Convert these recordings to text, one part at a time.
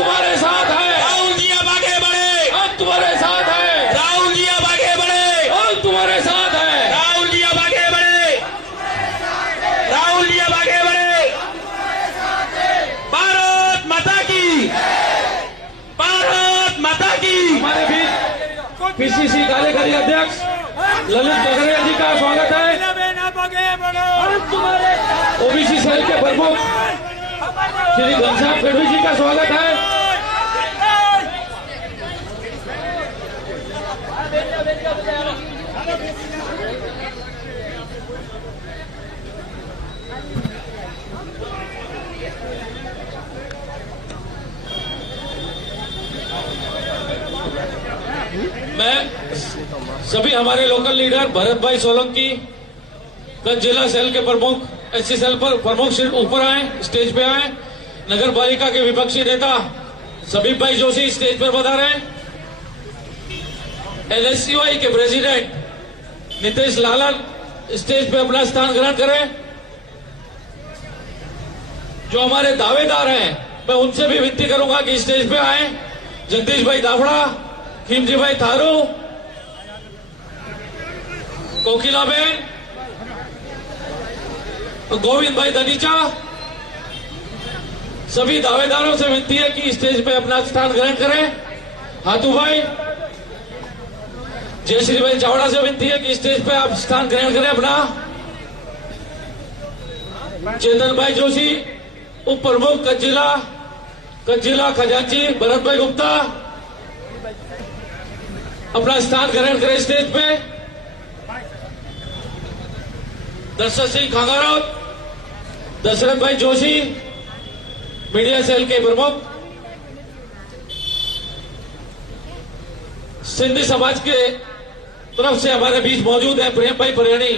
तुम्हारे साथ है। राहुल जी अब आगे बढ़े। हम तुम्हारे साथ है। राहुल जी अब आगे बढ़े। हम तुम्हारे साथ है। राहुल जी अब आगे बढ़े। राहुल जी अब आगे बढ़े। भारत माता की। भारत माता की। हमारे बीच पीसीसी कार्यकारी अध्यक्ष ललित कगरिया जी का स्वागत है। ओबीसी सेल के प्रमुख श्री घनश्याम गढ़वी जी का स्वागत है। मैं सभी हमारे लोकल लीडर भरत भाई सोलंकी, कच्छ जिला सेल के प्रमुख, एससी सेल पर प्रमुख ऊपर आए, स्टेज पे आए। नगर पालिका के विपक्षी नेता सभी भाई जोशी स्टेज पर बता रहे हैं। एलएससीवाई के प्रेसिडेंट नितेश लालन स्टेज पे अपना स्थान ग्रहण करें। जो हमारे दावेदार हैं मैं उनसे भी विनती करूंगा कि स्टेज पे आए। जगदीश भाई दाफड़ा, खीमजी भाई थारू, कोकिलाबेन, गोविंद भाई धनीचा, सभी दावेदारों से विनती है कि स्टेज पे अपना स्थान ग्रहण करें। हाथू भाई, जयश्री भाई चावड़ा से विनती है कि स्टेज पे आप स्थान ग्रहण करें अपना। चेतन भाई जोशी, उप प्रमुख कच्छ जिला खजांची भरत भाई गुप्ता अपना स्थान ग्रहण करें स्टेज पे। दशरथ सिंह खांगारात, दशरथ भाई जोशी मीडिया सेल के प्रमुख, सिंधी समाज के तरफ से हमारे बीच मौजूद है प्रेम भाई परियाणी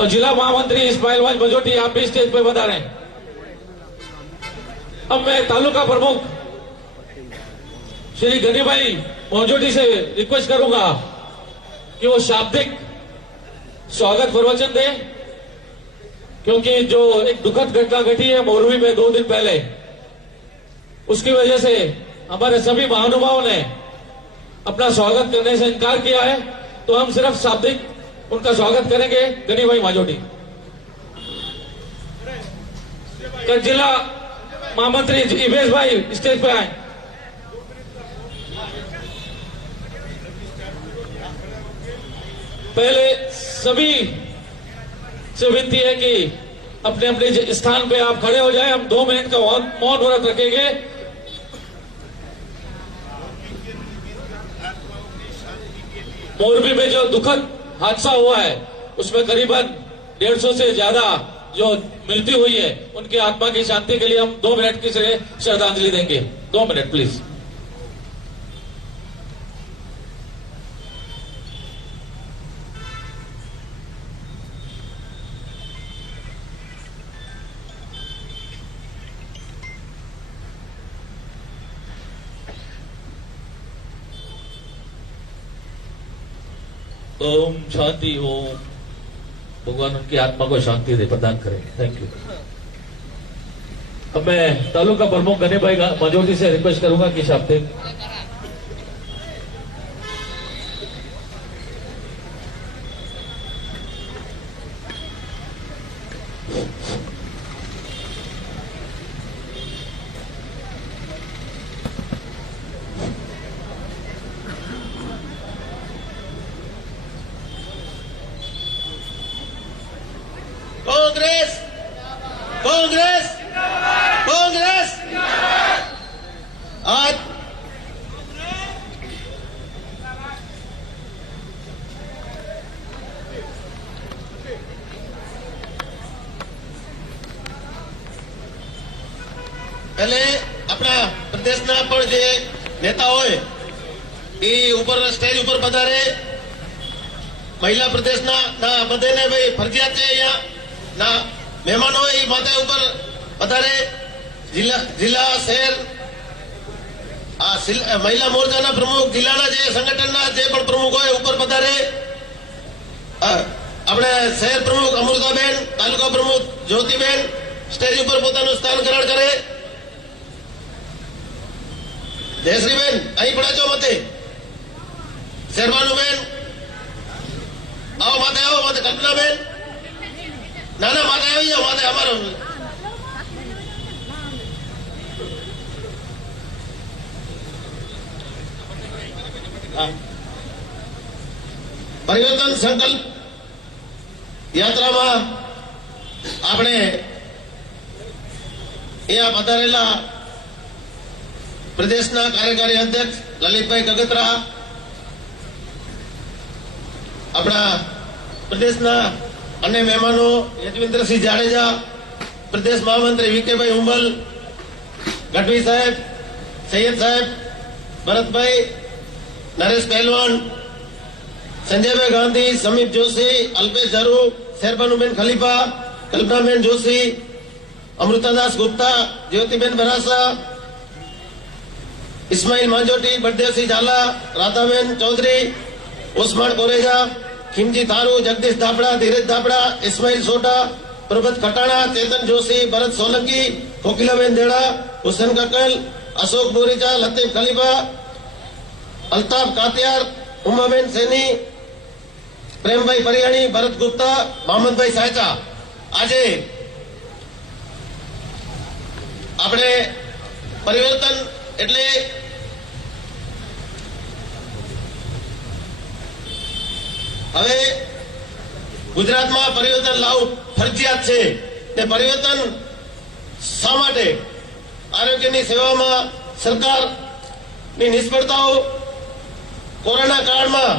और जिला महामंत्री इस्माइल भाई मजोटी, आप भी स्टेज पर बता रहे हैं। अब मैं तालुका प्रमुख श्री गनी भाई मौजोटी से रिक्वेस्ट करूंगा कि वो शाब्दिक स्वागत प्रवचन दें, क्योंकि जो एक दुखद घटना घटी है मोरवी में 2 दिन पहले, उसकी वजह से हमारे सभी महानुभावों ने अपना स्वागत करने से इनकार किया है। तो हम सिर्फ शाब्दिक उनका स्वागत करेंगे। गनी भाई माजोटी, कच्छ जिला महामंत्री इवेश भाई स्टेज पे आए। पहले सभी से विनती है कि अपने अपने स्थान पे आप खड़े हो जाएं। हम 2 मिनट का मौन व्रत रखेंगे। मोरबी में जो दुखद हादसा हुआ है उसमें करीबन 150 से ज्यादा जो मृत्यु हुई है, उनकी आत्मा की शांति के लिए हम 2 मिनट की श्रद्धांजलि देंगे। 2 मिनट प्लीज। ओम शांति ओम। भगवान उनकी आत्मा को शांति दे, प्रदान करें। Thank you. अब मैं तालुका प्रमुख गनी भाई मजोटी से रिक्वेस्ट करूंगा कि शाब्दिक कांग्रेस कांग्रेस कांग्रेस। आज पहले अपना प्रदेश नेता होय ऊपर स्टेज ऊपर पधारे। महिला प्रदेश बधे ने भाई फरजियात है यहाँ ना मेहमान हो माता ऊपर पधारे। जिला शहर महिला मोर्चा प्रमुख जिला संगठन प्रमुख हो ऊपर पधारे। अपने शहर प्रमुख अमृताबेन, तालुका प्रमुख ज्योतिबेन स्टेज पर पोतानुं स्थान ग्रहण करे। જયશ્રીબેન અહીં પડાજો મતે. શેરબાનુબેન આવો માથે, આવો માથે. કલ્પનાબેન ના ના માથે આવી જાઓ, માથે અમારો. હા. પરિવર્તન સંકલ્પ યાત્રામાં આપણે અહીંયા પધારેલા પ્રદેશના કાર્યકારી અધ્યક્ષ લલિતભાઈ કગતરા, આપણા પ્રદેશના અન્ય મહેમાનો યજવિન્દ્રસિંહ જાડેજા, પ્રદેશ મહામંત્રી વિકેભાઈ હુંબલ, ગઢવી સાહેબ, સૈયદ સાહેબ, ભરતભાઈ, નરેશ પહેલવાન, સંજયભાઈ ગાંધી, સમીપ જોશી, અલ્પેશ ઝરુ, શેરબાનુબેન ખલીફા, કલ્પનાબેન જોશી, અમૃતાદાસ ગુપ્તા, જ્યોતિબેન બરાસા, ઇસ્માઇલ માંજોટી, બળદેવસિંહ ઝાલા, રાધાબેન ચૌધરી, ઉસ્માન કોરેજા, ખીમજી થારુ, જગદીશ ધાપડા, ધીરજ ધાપડા, ઇસ્માઇલ સોઢા, પ્રભત ખટાણા, ચેતન જોશી, ભરત સોલંકી, કોકિલાબેન દેડા, હુસેન કકલ, અશોક બોરીચા, લતીફ ખલીફા, અલ્તાફ કાતિયાર, ઉમાબેન સૈની, પ્રેમભાઈ પરિયાણી, ભરત ગુપ્તા, મોહમ્મદભાઈ સાયચા. આજે આપણે પરિવર્તન એટલે હવે ગુજરાતમાં પરિવર્તન લાવવું ફરજિયાત છે. તે પરિવર્તન શા માટે? આરોગ્યની સેવામાં સરકારની નિષ્ફળતાઓ, કોરોના કાળમાં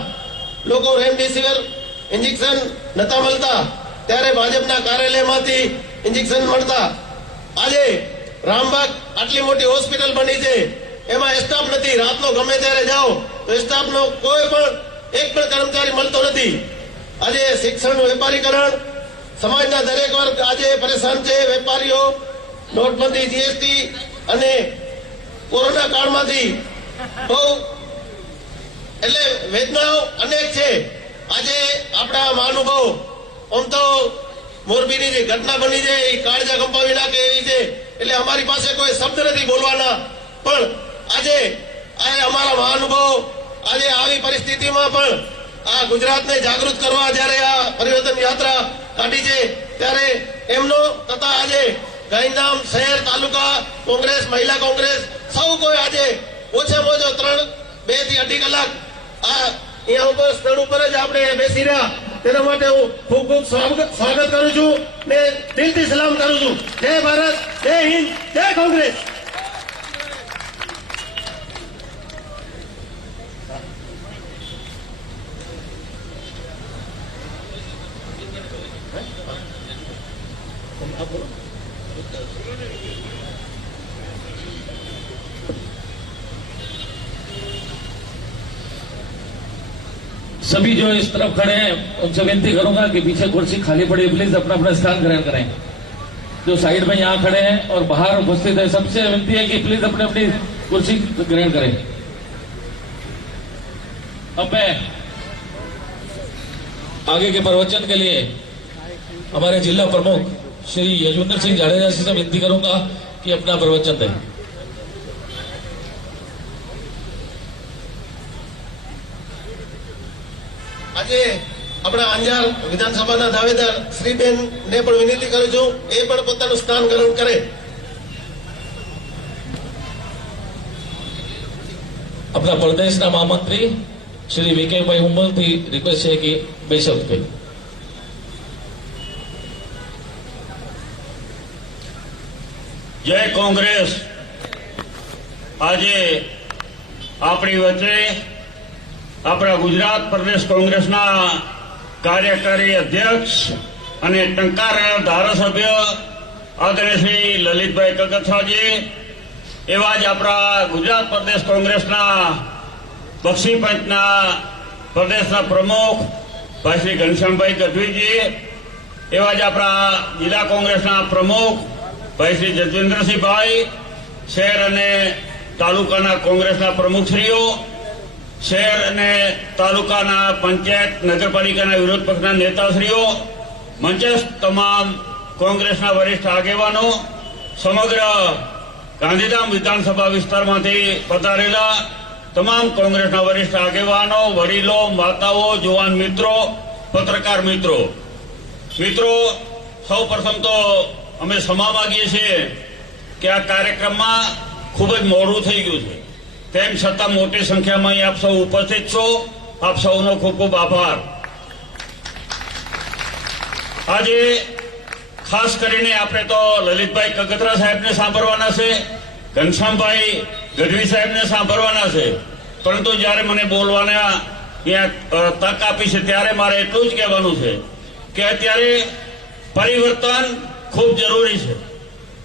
લોકો રેમડેસિવિર ઇન્જેક્શન નતા મળતા ત્યારે ભાજપના કાર્યાલયમાંથી ઇન્જેક્શન મળતા. આજે રામબાગ આટલી મોટી હોસ્પિટલ બની છે, એમાં સ્ટાફ નથી. રાતનો ગમે ત્યારે જાઓ તો સ્ટાફનો કોઈ પણ એક પણ કર્મચારી મળતો નથી. આજે શિક્ષણનું વેપારીકરણ, સમાજના દરેક વર્ગ આજે પરેશાન છે. વેપારીઓ, નોટબંધી, જીએસટી અને કોરોના કાળમાંથી બહુ એટલે વેદનાઓ અનેક છે. આજે આપણા મહાનુભાવો, આમ તો મોરબીની જે ઘટના બની છે એ કાળજા કંપાવી નાખે એવી છે, એટલે અમારી પાસે કોઈ શબ્દ નથી બોલવાના. પણ આજે અમારા મહાનુભાવો આજે આવી પરિસ્થિતિમાં પણ આ ગુજરાતને જાગૃત કરવા જ્યારે આ પરિવર્તન યાત્રા કાઢી છે, ત્યારે એમનો તથા આજે ગાંધીધામ શહેર, તાલુકા કોંગ્રેસ, મહિલા કોંગ્રેસ સૌ કોઈ આજે ઓછામાં ઓછો 2 થી 2.5 કલાક આ અહીંયા ઉપર સ્થળ ઉપર જ આપણે બેસી રહ્યા. તેના માટે હું ખૂબ ખૂબ સ્વાગત કરું છું ને દિલથી સલામ કરું છું. જય ભારત, જય હિન્દ, જય કોંગ્રેસ. सभी जो इस तरफ खड़े हैं उनसे विनती करूंगा कि पीछे कुर्सी खाली पड़ी है, प्लीज अपना अपना स्थान ग्रहण करें. जो साइड में यहाँ खड़े हैं और बाहर उपस्थित है, सबसे विनती है कि प्लीज अपने अपनी कुर्सी ग्रहण करें. अब मैं आगे के प्रवचन के लिए हमारे जिला प्रमुख श्री यजविंद्र सिंह जाडेजा से विनती करूंगा कि अपना प्रवचन दें. આજે આપણા અંજાર વિધાનસભાના દાવેદાર શ્રીબેન ને પણ વિનંતી કરું છું, એ પણ પોતાનું સ્થાન ગ્રહણ કરે. अपना प्रदेशના મહામંત્રી શ્રી વિકેભાઈ હુંબલ થી રિક્વેસ્ટ છે કે 2 શબ્દ કહે. જય કોંગ્રેસ. આજે આપણી વચ્ચે આપણા ગુજરાત પ્રદેશ કોંગ્રેસના કાર્યકારી અધ્યક્ષ અને ટંકારના ધારાસભ્ય આદરણીય શ્રી લલિતભાઈ કગથરાજી, એવા જ આપણા ગુજરાત પ્રદેશ કોંગ્રેસના બક્ષી પંચના પ્રદેશના પ્રમુખ ભાઈ શ્રી ઘનશ્યામભાઈ ગઢવીજી, એવા જ આપણા જિલ્લા કોંગ્રેસના પ્રમુખ ભાઈ શ્રી જજવેન્દ્રસિંહભાઈ, શહેર અને તાલુકાના કોંગ્રેસના પ્રમુખશ્રીઓ, શહેર અને તાલુકાના પંચાયત નગરપાલિકાના વિરોધ પક્ષના નેતાશ્રીઓ, મંચસ્થ તમામ કોંગ્રેસના વરિષ્ઠ આગેવાનો, સમગ્ર ગાંધીધામ વિધાનસભા વિસ્તારમાંથી પધારેલા તમામ કોંગ્રેસના વરિષ્ઠ આગેવાનો, વડીલો, માતાઓ, જુવાન મિત્રો, પત્રકાર મિત્રો, સૌ પ્રથમ તો અમે ક્ષમા માંગીએ છીએ કે આ કાર્યક્રમમાં ખૂબ જ મોડું થઈ ગયું છે. તેમ છતાં મોટી સંખ્યામાં અહીં આપ સૌ ઉપસ્થિત છો. આપ સૌનો ખૂબ ખૂબ આભાર. આજે ખાસ કરીને આપણે તો લલિતભાઈ કગથરા સાહેબને સાંભળવાના છે, ઘનશ્યામભાઈ ગઢવી સાહેબને સાંભળવાના છે, પરંતુ જ્યારે મને બોલવાના અહીંયા તક આપી છે ત્યારે મારે એટલું જ કહેવાનું છે કે અત્યારે પરિવર્તન ખૂબ જરૂરી છે.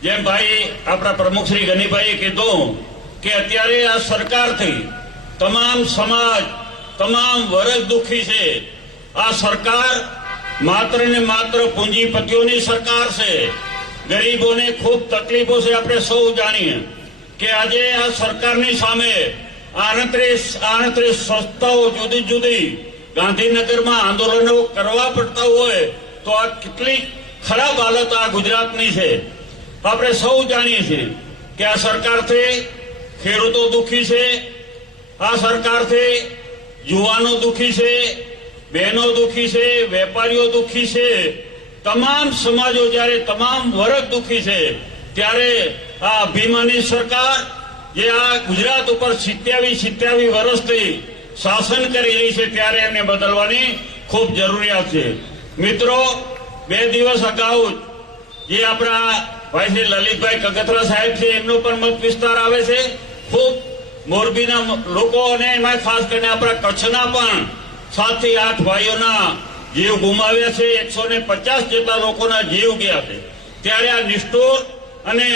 જેમ ભાઈ આપણા પ્રમુખ શ્રી ગનીભાઈએ કીધું કે અત્યારે આ સરકારથી તમામ સમાજ, તમામ વર્ગ દુઃખી છે. આ સરકાર માત્ર ને માત્ર પૂંજીપતિઓની સરકાર છે. ગરીબોને ખૂબ તકલીફો છે. આપણે સૌ જાણીએ કે આજે આ સરકારની સામે 38 સંસ્થાઓ જુદી જુદી ગાંધીનગરમાં આંદોલનો કરવા પડતા હોય તો આ કેટલી ખરાબ હાલત આ ગુજરાતની છે. આપણે સૌ જાણીએ છીએ કે આ સરકારથી ખેડૂતો દુઃખી છે, આ સરકારથી યુવાનો દુઃખી છે, બહેનો દુઃખી છે, વેપારીઓ દુઃખી છે. તમામ સમાજો જ્યારે તમામ વર્ગ દુઃખી છે ત્યારે આ અભિમાની સરકાર જે આ ગુજરાત ઉપર 27 વર્ષથી શાસન કરી રહી છે ત્યારે એમને બદલવાની ખૂબ જરૂરિયાત છે. મિત્રો, 2 દિવસ અગાઉ જે આપણા ભાઈ શ્રી લલિતભાઈ કગથરા સાહેબ છે એમનો પણ મત વિસ્તાર આવે છે. ખૂબ મોરબીના લોકો અને એમાં ખાસ કરીને આપણા કચ્છના પણ 7 થી 8 ભાઈઓના જીવ ગુમાવ્યા છે. 150 જેટલા લોકોના જીવ ગયા છે. ત્યારે આ નિષ્ઠુર અને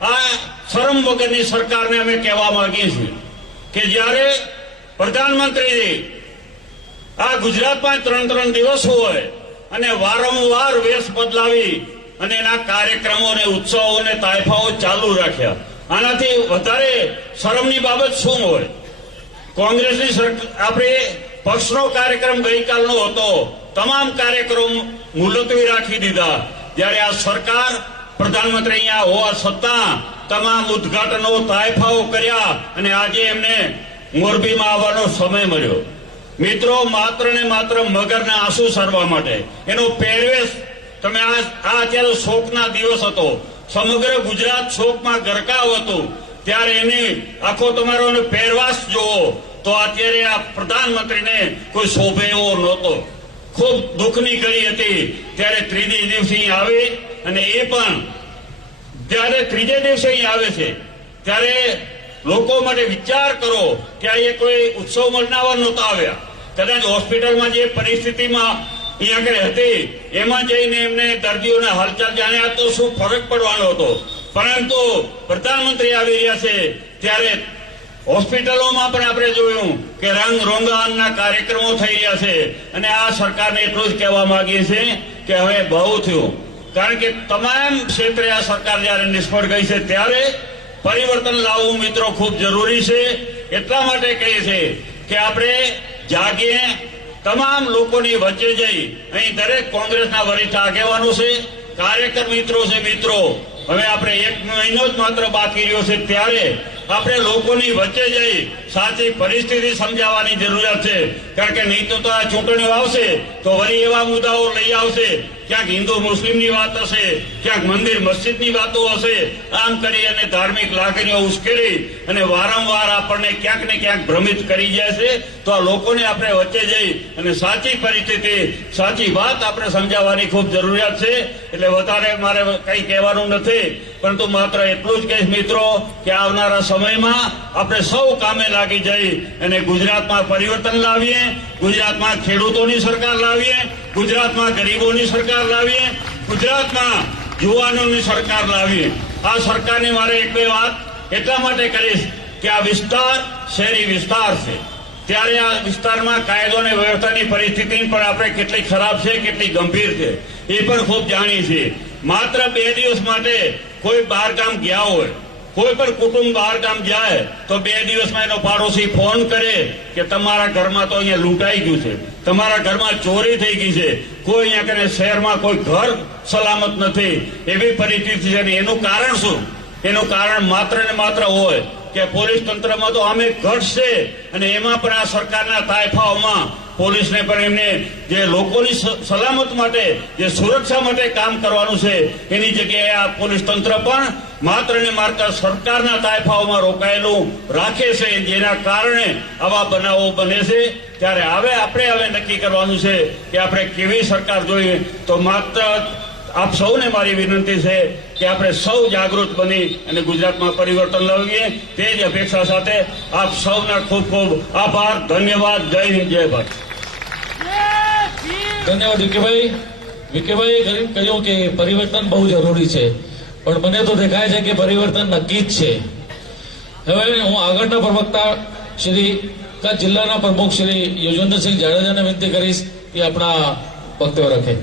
આ શરમ વગરની સરકારને અમે કહેવા માંગીએ છીએ કે જ્યારે પ્રધાનમંત્રીજી આ ગુજરાતમાં 3 દિવસ હોય અને વારંવાર વેશ બદલાવી અને એના કાર્યક્રમો અને ઉત્સવો અને તાયફાઓ ચાલુ રાખ્યા, આનાથી વધારે શરમની બાબત શું હોય? કોંગ્રેસની આપણે પક્ષનો કાર્યક્રમ ગઈકાલનો હતો, તમામ કાર્યક્રમ મુલતવી રાખી દીધા. જ્યારે આ સરકાર પ્રધાનમંત્રી અહીંયા હોવા છતાં તમામ ઉદ્ઘાટનો, તાયફાઓ કર્યા અને આજે એમને મોરબીમાં આવવાનો સમય મળ્યો. મિત્રો, માત્ર ને માત્ર મગરના આંસુ સારવા માટે એનો પહેરવેશ તમે આ અત્યારે શોકના દિવસ હતો, સમગ્ર ગુજરાત શોકમાં ગરકાવ હતું, ત્યારે એને આખો તમારો પહેરવાશ જોવો તો અત્યારે આ પ્રધાનમંત્રીને કોઈ શોભે એવો નહોતો. ખૂબ દુઃખની ઘડી હતી. ત્યારે ત્રીજે દિવસે અહીં આવે અને એ પણ જ્યારે ત્રીજે દિવસે અહીં આવે છે ત્યારે લોકો માટે વિચાર કરો કે આ એ કોઈ ઉત્સવ મનાવવા નહોતા આવ્યા. કદાચ હોસ્પિટલમાં જે પરિસ્થિતિમાં અહીંયા આગળ હતી એમાં જઈને એમને દર્દીઓને હાલચાલ જાણ્યા તો શું ફરક પડવાનો હતો, પરંતુ પ્રધાનમંત્રી આવી રહ્યા છે ત્યારે હોસ્પિટલોમાં પણ આપણે જોયું કે રંગ રોગાનના કાર્યક્રમો થઈ રહ્યા છે. અને આ સરકારને એટલું જ કહેવા માંગીએ છીએ કે હવે બહુ થયું. કારણ કે તમામ ક્ષેત્રે આ સરકાર જયારે નિષ્ફળ ગઈ છે ત્યારે પરિવર્તન લાવવું મિત્રો ખૂબ જરૂરી છે. એટલા માટે કહીએ છીએ કે આપણે જાગીએ, તમામ લોકોની વચ્ચે જઈ. અહીં દરેક કોંગ્રેસના વરિષ્ઠ આગેવાનો છે, કાર્યકર મિત્રો છે. મિત્રો, હવે આપણે 1 મહિનો જ માત્ર બાકી રહ્યો છે ત્યારે આપણે લોકોની વચ્ચે જઈ સાચી પરિસ્થિતિ સમજાવવાની જરૂરિયાત છે. કારણ કે નહીં તો આ ચૂંટણીઓ આવશે તો વળી એવા મુદ્દાઓ લઈ આવશે, ક્યાંક હિન્દુ મુસ્લિમની વાત હશે, ક્યાંક મંદિર મસ્જિદની વાતો હશે. આમ કરી અને ધાર્મિક લાગણીઓ ઉશ્કેરી અને વારંવાર આપણને ક્યાંક ને ક્યાંક ભ્રમિત કરી જાય છે. તો આ લોકોને આપણે વચ્ચે જઈ અને સાચી પરિસ્થિતિ, સાચી વાત આપણે સમજાવવાની ખૂબ જરૂરિયાત છે. એટલે વધારે મારે કંઈ કહેવાનું નથી, પરંતુ માત્ર એટલું જ કહીશ મિત્રો કે આવનારા સમયમાં આપણે સૌ કામે લાગી જઈ અને ગુજરાતમાં પરિવર્તન લાવીએ, ગુજરાતમાં ખેડૂતોની સરકાર લાવીએ, ગુજરાતમાં ગરીબોની સરકાર લાવીએ, ગુજરાતમાં યુવાનોની સરકાર લાવીએ. આ સરકારની મારે 1-2 વાત એટલા માટે કરીશ કે આ વિસ્તાર શહેરી વિસ્તાર છે, ત્યારે આ વિસ્તારમાં કાયદો અને વ્યવસ્થાની પરિસ્થિતિ પણ આપણે કેટલી ખરાબ છે, કેટલી ગંભીર છે એ પણ ખૂબ જાણીએ છીએ. માત્ર 2 દિવસ માટે કોઈ બહાર ગામ ગયા હોય, કોઈ પણ કુટુંબ બહાર ગામ જાય તો 2 દિવસમાં એનો પાડોશી ફોન કરે કે તમારા ઘરમાં તો અહીંયા લૂંટાઈ ગયું છે, તમારા ઘરમાં ચોરી થઈ ગઈ છે, કોઈ અહીંયા કરે શહેરમાં કોઈ ઘર સલામત નથી, એવી પરિસ્થિતિ છે. એનું કારણ શું? એનું કારણ માત્ર ને માત્ર હોય કે પોલીસ તંત્રમાં તો આમે ઘટ છે, અને એમાં પણ આ સરકારના તાયફાઓમાં પોલીસને પણ એમને જે લોકોની સલામત માટે, જે સુરક્ષા માટે કામ કરવાનું છે, એની જગ્યાએ આ પોલીસ તંત્ર પણ માત્ર ને માત્ર સરકારના તાયફાઓમાં રોકાયેલું રાખે છે, જેના કારણે આવા બનાવો બને છે. ત્યારે આપણે નક્કી કરવાનું છે કે આપણે કેવી સરકાર જોઈએ. તો માત્ર આપ સૌને મારી વિનંતી છે કે આપણે સૌ જાગૃત બની અને ગુજરાતમાં પરિવર્તન લાવીએ. તે જ અપેક્ષા સાથે આપ સૌના ખૂબ ખૂબ આભાર, ધન્યવાદ. જય હિન્દ, જય ભારત. ધન્યવાદ વિકેભાઈ કહ્યું કે પરિવર્તન બહુ જરૂરી છે, પણ મને તો દેખાય છે કે પરિવર્તન નક્કી જ છે. હવે હું આગળના પ્રવક્તા શ્રી કચ્છ જિલ્લાના પ્રમુખ શ્રી યુજવેન્દ્રસિંહ જાડેજાને વિનંતી કરીશ કે આપણા વક્તવ્ય રાખે.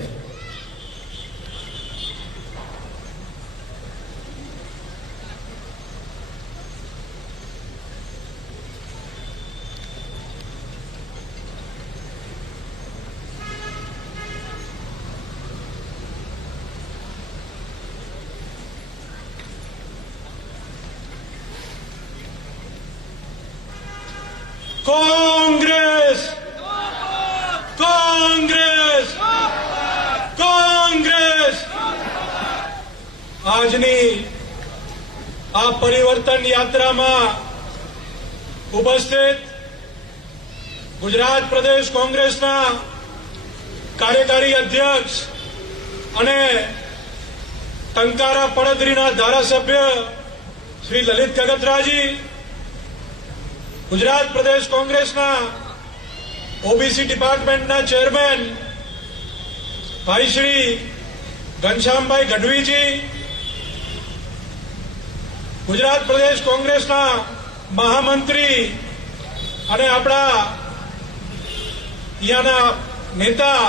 કોંગ્રેસ કોંગ્રેસ કોંગ્રેસ આજની આ પરિવર્તન યાત્રામાં ઉપસ્થિત ગુજરાત પ્રદેશ કોંગ્રેસના કાર્યકારી અધ્યક્ષ અને ટંકારા પડદરીના ધારાસભ્ય શ્રી લલિત કગથરાજી, ગુજરાત પ્રદેશ કોંગ્રેસના ઓબીસી ડિપાર્ટમેન્ટના ચેરમેન ભાઈ શ્રી ઘનશ્યામભાઈ ગઢવીજી, ગુજરાત પ્રદેશ કોંગ્રેસના મહામંત્રી અને આપણા અહીંયાના નેતા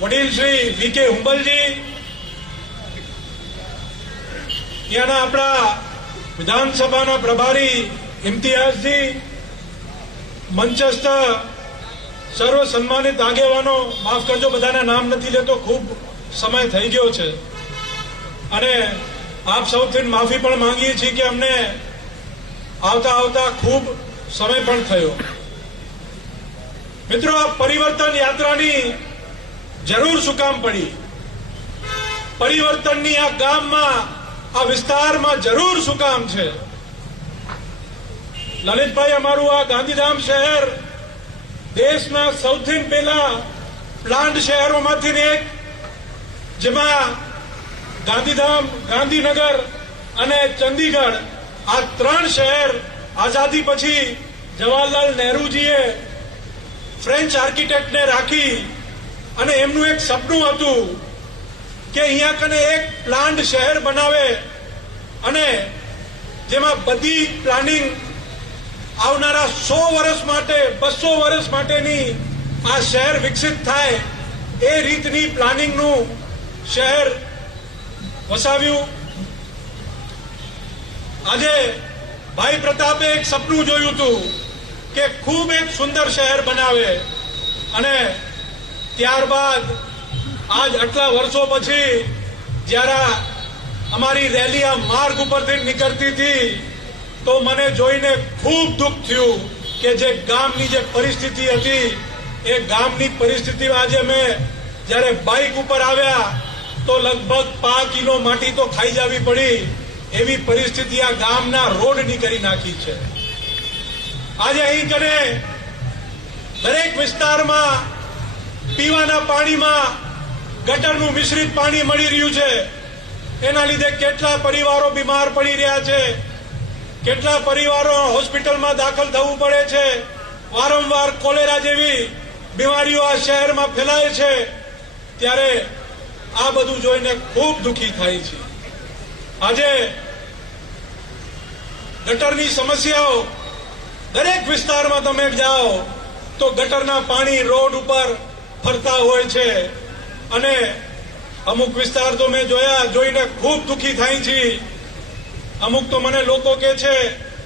વડીલ શ્રી વી.કે. હુંબલજી, અહીંયાના આપણા વિધાનસભાના પ્રભારી ઇમ્તિયાઝજી, મંચસ્થ સર્વ સન્માનિત આગેવાનો, માફ કરજો બધાના નામ નથી લેતો, ખૂબ સમય થઈ ગયો છે અને આપ સૌથી માફી પણ માંગીએ છીએ કે અમને આવતા આવતા ખૂબ સમય પણ થયો. મિત્રો, આ પરિવર્તન યાત્રાની જરૂર શું કામ પડી? પરિવર્તનની આ ગામમાં, આ વિસ્તારમાં જરૂર શું કામ છે? લલિતભાઈ, અમારું આ ગાંધીધામ શહેર દેશના સૌથી પહેલા પ્લાન્ટ શહેરોમાંથી એક, જેમાં ગાંધીધામ, ગાંધીનગર અને ચંદીગઢ આ ત્રણ શહેર આઝાદી પછી જવાહરલાલ નહેરુજીએ ફ્રેન્ચ આર્કિટેક્ટને રાખી અને એમનું એક સપનું હતું કે અહીંયા કને એક પ્લાન્ટ શહેર બનાવે અને જેમાં બધી પ્લાનિંગ આવનારા 100 વર્ષ માટે, 200 વર્ષ માટેની આ શહેર વિકસિત થાય એ રીતની પ્લાનિંગનું શહેર વસાવ્યું. આજે ભાઈ પ્રતાપે એક સપનું જોયું હતું કે ખૂબ એક સુંદર શહેર બનાવે અને ત્યારબાદ આજ આટલા વર્ષો પછી જ્યારે અમારી રેલી આ માર્ગ ઉપરથી નીકળતી હતી તો મને જોઈને ખૂબ દુઃખ થયું કે જે ગામની જે પરિસ્થિતિ હતી એ ગામની પરિસ્થિતિમાં આજે મેં જ્યારે બાઇક ઉપર આવ્યા તો લગભગ 5 કિલો માટી તો ખાઈ જવી પડી એવી પરિસ્થિતિ આ ગામના રોડની કરી નાખી છે. આજે અહીં કને દરેક વિસ્તારમાં પીવાના પાણીમાં ગટરનું મિશ્રિત પાણી મળી રહ્યું છે. એના લીધે કેટલા પરિવારો બીમાર પડી રહ્યા છે, કેટલા પરિવારો હોસ્પિટલમાં દાખલ થવું પડે છે, વારંવાર કોલેરા જેવી બીમારીઓ આ શહેરમાં ફેલાય છે. ત્યારે આ બધું જોઈને ખૂબ દુઃખી થાય છે. આજે ગટરની સમસ્યાઓ દરેક વિસ્તારમાં તમે જાઓ તો ગટરના પાણી રોડ ઉપર ફરતા હોય છે અને અમુક વિસ્તાર તો મેં જોઈને ખૂબ દુઃખી થાય છે. અમુક તો મને લોકો કહે છે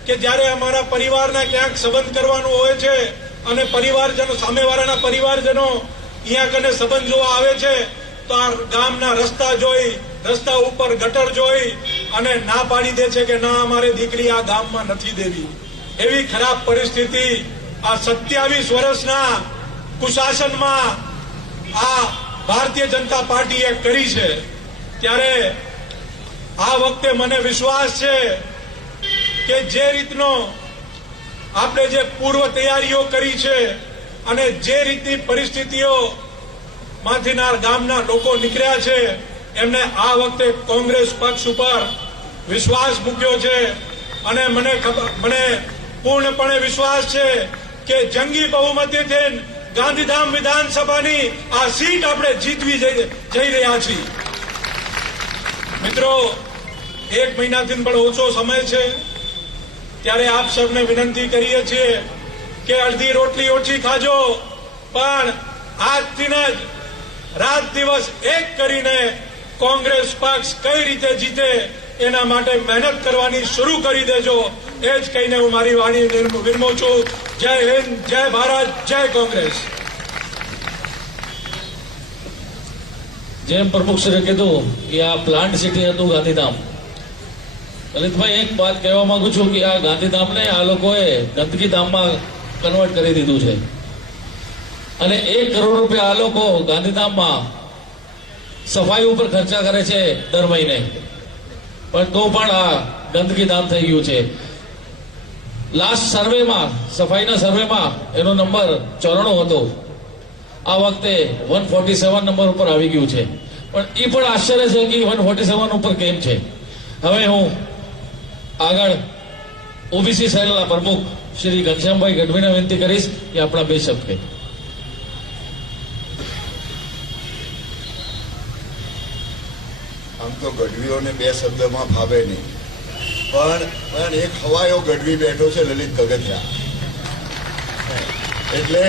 કે જ્યારે અમારા પરિવારના ક્યાંક સંબંધ કરવાનો હોય છે અને પરિવારજનો, સામેવાળાના પરિવારજનો અહીંયા કને સંબંધ જોવા આવે છે તો આ ગામના રસ્તા જોઈ, રસ્તા ઉપર ગટર જોઈ અને ના પાડી દે છે કે ના, અમારે દીકરી આ ગામમાં નથી દેવી. એવી ખરાબ પરિસ્થિતિ આ 27 વર્ષના કુશાસનમાં આ ભારતીય જનતા પાર્ટીએ કરી છે. ત્યારે આ વખતે મને વિશ્વાસ છે કે જે રીતનો આપણે જે પૂર્વ તૈયારીઓ કરી છે અને જે રીતની પરિસ્થિતિઓ માંથીના ગામના લોકો નીકળ્યા છે, એમને આ વખતે કોંગ્રેસ પક્ષ ઉપર વિશ્વાસ મૂક્યો છે. અને મને પૂર્ણપણે વિશ્વાસ છે કે જંગી બહુમતીથી ગાંધીધામ વિધાનસભાની આ સીટ આપણે જીતવી જઈ રહ્યા છીએ. મિત્રો, 1 મહિનાથી પણ ઓછો સમય છે, ત્યારે આપ સૌને વિનંતી કરીએ છીએ કે અડધી રોટલી ઓછી ખાજો, પણ આજથી જ રાત દિવસ એક કરીને કોંગ્રેસ પક્ષ કઈ રીતે જીતે એના માટે મહેનત કરવાની શરૂ કરી દેજો. એ જ કહીને હું મારી વાણી વિરમું છું. જય હિન્દ, જય ભારત, જય કોંગ્રેસ. જેમ પ્રમુખશ્રીએ કીધું કે આ પ્લાન્ટ સિટી હતું ગાંધીધામ. લલિતભાઈ, એક વાત કહેવા માંગુ છું કે આ ગાંધીધામને આ લોકોએ ગંદકી ધામમાં કન્વર્ટ કરી દીધું છે અને 1 કરોડ રૂપિયા આ લોકો ગાંધીધામમાં સફાઈ ઉપર ખર્ચા કરે છે દર મહિને, પણ તો પણ આ ગંદકી ધામ થઈ ગયું છે. લાસ્ટ સર્વેમાં, સફાઈના સર્વેમાં એનો નંબર 94 હતો. આ વખતે 147 નંબર ઉપર આવી ગયું છે. પણ એ પણ આશ્ચર્ય છે કે 147 ઉપર કેમ છે. હવે હું આગળ ઓબીસી સેલના પ્રમુખ શ્રી ઘનશ્યામભાઈ ગઢવીને વિનંતી કરીશ કે આપણા 2 શબ્દ કહે. આમ તો ગઢવીઓને 2 શબ્દમાં ફાવે નહીં, પણ એક હવાયો ગઢવી બેઠો છે, લલિત કગથિયા. એટલે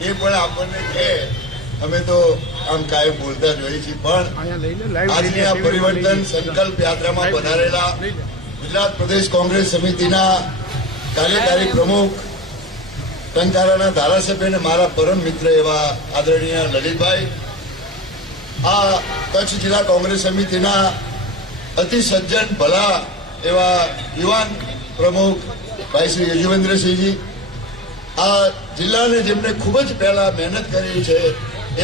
એ પણ આપણને કહે, અમે તો આમ કાયમ બોલતા જ હોઈએ છીએ, પણ આજની આ પરિવર્તન સંકલ્પ યાત્રામાં પધારેલા ગુજરાત પ્રદેશ કોંગ્રેસ સમિતિના કાર્યકારી પ્રમુખ, ટંકારાના ધારાસભ્ય અને મારા પરમ મિત્ર એવા આદરણીય લલિતભાઈ, આ કચ્છ જિલ્લા કોંગ્રેસ સમિતિના અતિ સજ્જન ભલા એવા યુવાન પ્રમુખ ભાઈ શ્રી યજુવેન્દ્રસિંહજી, આ જિલ્લાને જેમને ખૂબ જ પહેલા મહેનત કરી છે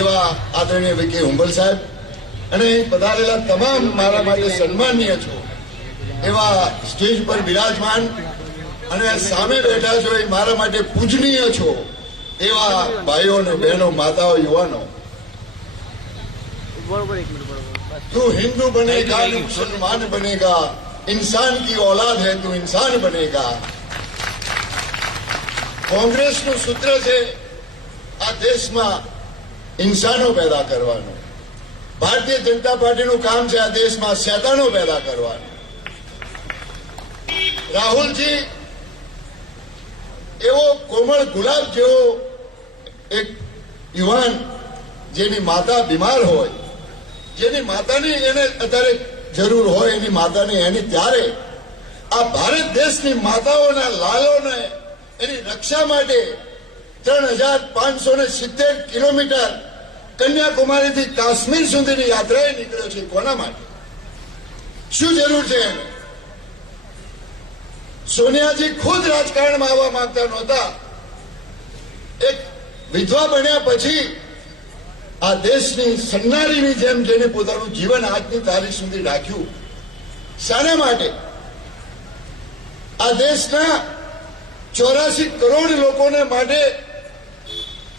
એવા આદરણીય વિકી હુંબલ સાહેબ, અને પધારેલા તમામ મારા માટે સન્માનીય છો એવા સ્ટેજ પર બિરાજમાન અને સામે બેઠા છો એ મારા માટે પૂજનીય છો એવા ભાઈઓ અને બહેનો, માતાઓ, યુવાનો. तू हिंदू बनेगा न मुसलमान बनेगा, इंसान की औलाद है तू इंसान बनेगा. કોંગ્રેસનું સૂત્ર છે આ દેશમાં ઇન્સાનો પેદા કરવાનું. ભારતીય જનતા પાર્ટીનું કામ છે આ દેશમાં શેતાનો પેદા કરવાનું. રાહુલજી એવો કોમળ ગુલાબ જેવો એક યુવાન, જેની માતા બીમાર હોય, જેની માતાની એને અત્યારે જરૂર હોય, એની માતાની એની, ત્યારે આ ભારત દેશની માતાઓના લાલોને એની રક્ષા માટે 3570 કિલોમીટર કન્યાકુમારીથી કાશ્મીર સુધીની યાત્રાએ નીકળ્યો છે. કોના માટે? શું જરૂર છે એને? સોનિયાજી ખુદ રાજકારણમાં આવવા માંગતા નહોતા. એક વિધવા બન્યા પછી આ દેશની સન્નારીની જેમ જેને પોતાનું જીવન આજની તારીખ સુધી રાખ્યું. શાના માટે? આ દેશના 84 કરોડ લોકોને માટે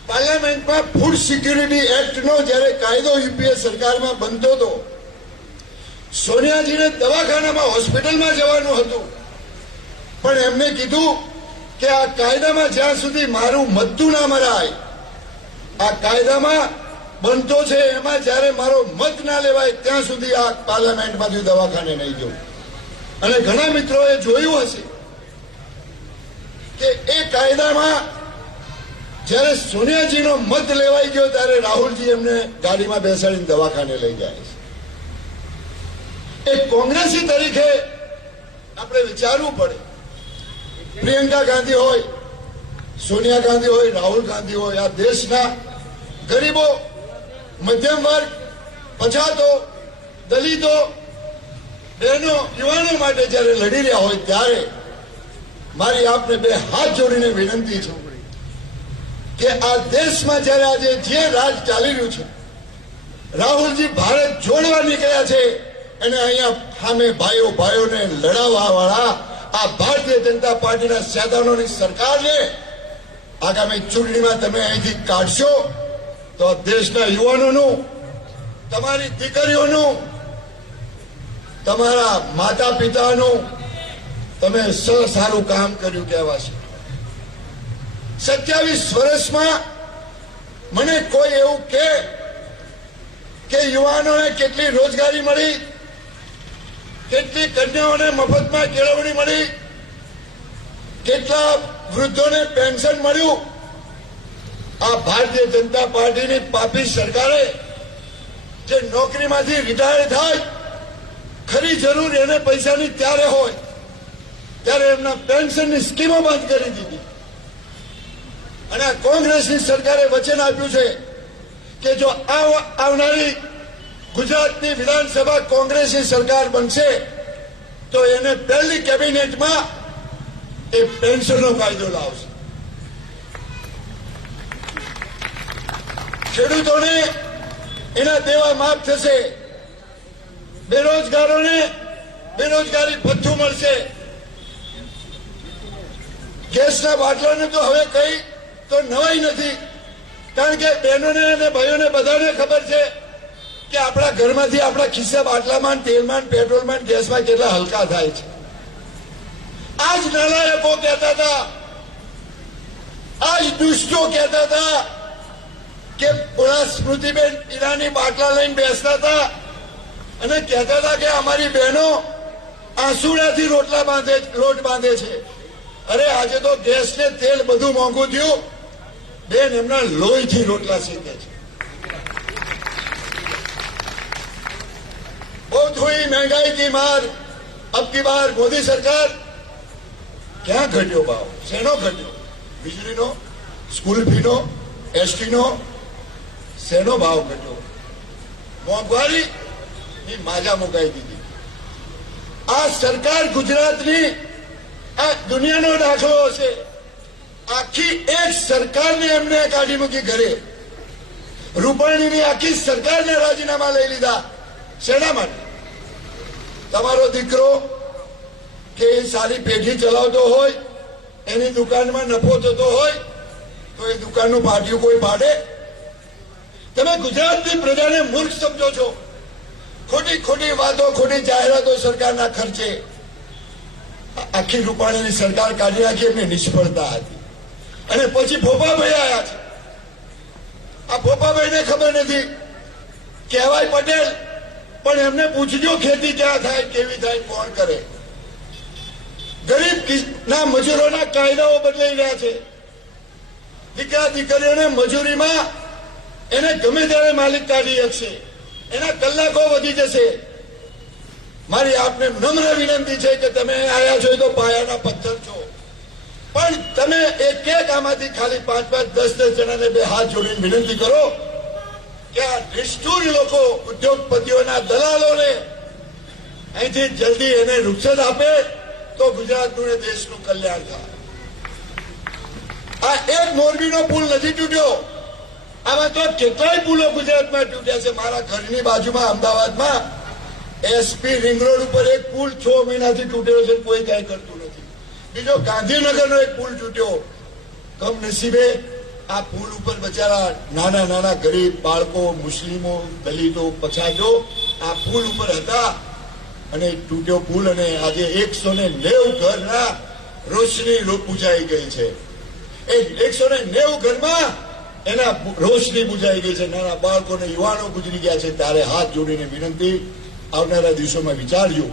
પાર્લામેન્ટમાં ફૂડ સિક્યુરિટી એક્ટનો જ્યારે કાયદો યુપીએ સરકારમાં બનતો હતો, સોનિયાજીને દવાખાનામાં, હોસ્પિટલમાં જવાનું હતું, પણ એમને કીધું કે આ કાયદામાં જ્યાં સુધી મારું મતું ના મરાય, આ કાયદામાં બનતો છે એમાં જ્યારે મારો મત ના લેવાય ત્યાં સુધી આ પાર્લામેન્ટમાંથી દવાખાને નહીં જવું. અને ઘણા મિત્રોએ જોયું હશે કે એ કાયદામાં જ્યારે સોનિયાજીનો મત લેવાઈ ગયો ત્યારે રાહુલજી એમને ગાડીમાં બેસાડીને દવાખાને લઈ જાય છે. એક કોંગ્રેસી તરીકે આપણે વિચારવું પડે. પ્રિયંકા ગાંધી હોય, સોનિયા ગાંધી હોય, રાહુલ ગાંધી હોય, આ દેશના ગરીબો, મધ્યમ વર્ગ, પછાતો, દલિતો, બહેનો યુવાનો માટે જ્યારે લડી રહ્યા હોય ત્યારે મારી આપને બે હાથ જોડીને વિનંતી છે કે આ દેશમાં જ્યારે આજે જે રાજ ચાલી રહ્યું છે, રાહુલજી ભારત જોડવા નીકળ્યા છે અને અહીંયા સામે ભાઈઓને લડાવવા વાળા આ ભારતીય જનતા પાર્ટીના સેદાનોની સરકારને આગામી ચૂંટણીમાં તમે અહીંથી કાઢશો તો આ દેશના યુવાનોનું, તમારી દીકરીઓનું, તમારા માતા પિતાનું તમે સારું કામ કર્યું કહેવાશે. 27 વર્ષમાં મને કોઈ એવું કે યુવાનોને કેટલી રોજગારી મળી, કેટલી કન્યાઓને મફતમાં કેળવણી મળી, કેટલા વૃદ્ધોને પેન્શન મળ્યું. આ ભારતીય જનતા પાર્ટીની પાપી સરકારે જે નોકરીમાંથી રિટાયર થાય, ખરી જરૂર એને પૈસાની ત્યારે હોય ત્યારે એમના પેન્શનની સ્કીમો બંધ કરી દીધી. અને આ કોંગ્રેસની સરકારે વચન આપ્યું છે કે જો આવનારી ગુજરાતની વિધાનસભા કોંગ્રેસની સરકાર બનશે તો એને પહેલી કેબિનેટમાં એ પેન્શનનો કાયદો લાવશે. ખેડૂતોને એના દેવા માફ થશે, બેરોજગારોને બેરોજગારી ભથ્થું મળશે, ગેસના બાટલાને તો હવે કઈ તો નવાઈ નથી. કારણ કે બહેનોને અને ભાઈઓને બધાને ખબર છે કે આપણા ઘરમાંથી આપણા ખિસ્સા બાટલામાં, તેલમાં, પેટ્રોલમાં, ગેસમાં કેટલા હલકા થાય છે. આજ નાલાયકો કહેતા હતા, આજ દુષ્ટો કહેતા હતા કે પૂરા સ્મૃતિબેન ઈરાની બાટલા લઈને બેસતા હતા અને કહેતા હતા કે અમારી બહેનો આંસુડાથી લોટ બાંધે છે. અરે આજે તો ગેસ ને તેલ બધું મોંઘું થયું, બેન એમના લોહીથી રોટલા શેકે છે. बहुत हुई महंगाई की मार, अब की बार मोदी सरकार ક્યાં ઘટ્યો ભાવ? શેનો ઘટ્યો? વીજળીનો, સ્કૂલ ફીનો, એસટીનો શેનો ભાવ ઘટ્યો? મોંઘવારી ની માજા મુકાઈ દીધી. આ સરકાર ગુજરાતની આ દુનિયાનો દાખલો હશે. આખી એક સરકારને એમને કાઢી મૂકી ઘરે. રૂપાણીની આખી સરકારને રાજીનામા લઈ લીધા. શેના માટે? તમારો દીકરો કે એ સારી પેઢી ચલાવતો હોય, એની દુકાનમાં નફો થતો હોય તો એ દુકાનનું પાટિયું કોઈ પાડે? તમે ગુજરાતની પ્રજાને મૂર્ખ સમજો છો. ખોટી ખોટી વાતો, ખોટી જાહેરાતો સરકારના ખર્ચે આખી રૂપાણીની સરકાર કાઢી નાખી. એમની નિષ્ફળતા હતી. અને પછી ભોપાભાઈ આવ્યા છે. આ ભોપાભાઈને ખબર નથી, કહેવાય પટેલ, પણ એમને પૂછજો ખેતી ક્યાં થાય, કેવી થાય, કોણ કરે. ગરીબ ના મજૂરોના કાયદાઓ બદલાઈ રહ્યા છે. દીકરા દીકરીઓને મજૂરીમાં એને ગમે ત્યારે માલિક કાઢી શકશે, એના કલાકો વધી જશે. મારી આપને નમ્ર વિનંતી છે કે તમે આયા છો તો પાયાના પથ્થર છો, પણ તમે એક આમાંથી ખાલી 5-5, 10-10 જણાને બે હાથ જોડીને વિનંતી કરો કે આ નિષ્ઠુર લોકો, ઉદ્યોગપતિઓના દલાલોને અહીંથી જલ્દી એને રૂક્ષત આપે તો ગુજરાતનું ને દેશનું કલ્યાણ થાય. આ એક મોરબીનો પુલ નથી તૂટ્યો, આમાં તો કેટલાય પુલો ગુજરાતમાં તૂટ્યા છે. મારા ઘરની બાજુમાં અમદાવાદમાં એસપી રિંગ રોડ ઉપર એક પુલ 6 મહિનાથી તૂટેલો છે, કોઈ કઈ કરતું નથી. બીજો ગાંધીનગરનો એક પુલ તૂટ્યો. કમનસીબે આ પુલ ઉપર બચારા નાના નાના ગરીબ બાળકો, મુસ્લિમો, દલિતો, પછાતો આ પુલ ઉપર હતા અને તૂટ્યો પુલ. અને આજે 190 ઘરના રોશની બુજાઈ ગઈ છે. એ 190 ઘરમાં એના રોશની બુજાઈ ગઈ છે. નાના બાળકોને, યુવાનો ગુજરી ગયા છે. ત્યારે હાથ જોડીને વિનંતી, આવનારા દિવસોમાં વિચારજો.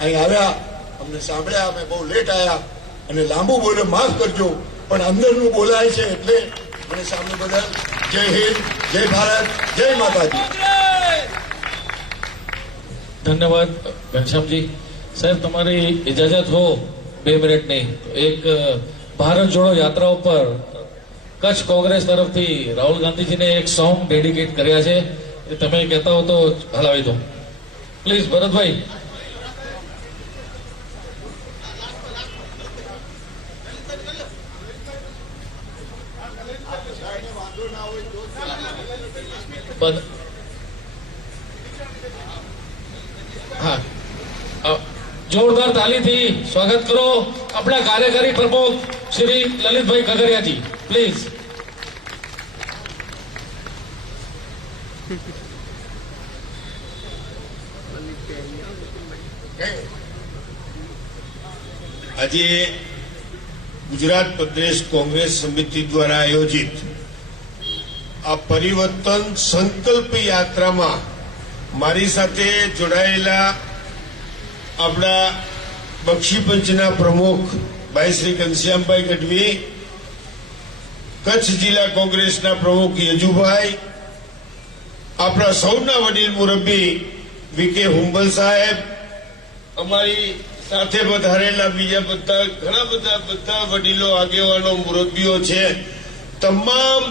અહીં આવ્યા, અમને સાંભળ્યા, અમે બહુ લેટ આવ્યા અને લાંબુ બોલ્યો, માફ કરજો, પણ અંદરનું બોલાય છે એટલે મને સાંભળ્યું બદલ જય હિન્દ, જય ભારત, જય માતાજી. ધન્યવાદ ઘનશ્યામજી. સાહેબ, તમારી ઇજાજત હો 2 મિનિટની, એક ભારત જોડો યાત્રા ઉપર કચ્છ કોંગ્રેસ તરફથી રાહુલ ગાંધીજીને એક સોંગ ડેડિકેટ કર્યા છે. એ તમે કહેતા હો તો હલાવી દો પ્લીઝ. ભરતભાઈ હા, જોરદાર તાલીથી સ્વાગત કરો આપણા કાર્યકારી પ્રમુખ શ્રી લલિતભાઈ કગરિયાજી, પ્લીઝ. આજે ગુજરાત પ્રદેશ કોંગ્રેસ સમિતિ દ્વારા આયોજિત આ પરિવર્તન સંકલ્પ યાત્રામાં મારી સાથે જોડાયેલા આપણા બક્ષીપંચના પ્રમુખ ભાઈ શ્રી ઘનશ્યામભાઈ ગઢવી, કચ્છ જિલ્લા કોંગ્રેસના પ્રમુખ યજુભાઈ, આપણા સૌના વડીલ મુરબ્બી વીકે હુંબલ સાહેબ, અમારી સાથે વધારેલા બીજા બધા ઘણા બધા વડીલો, આગેવાનો, મુરબ્બીઓ છે, તમામ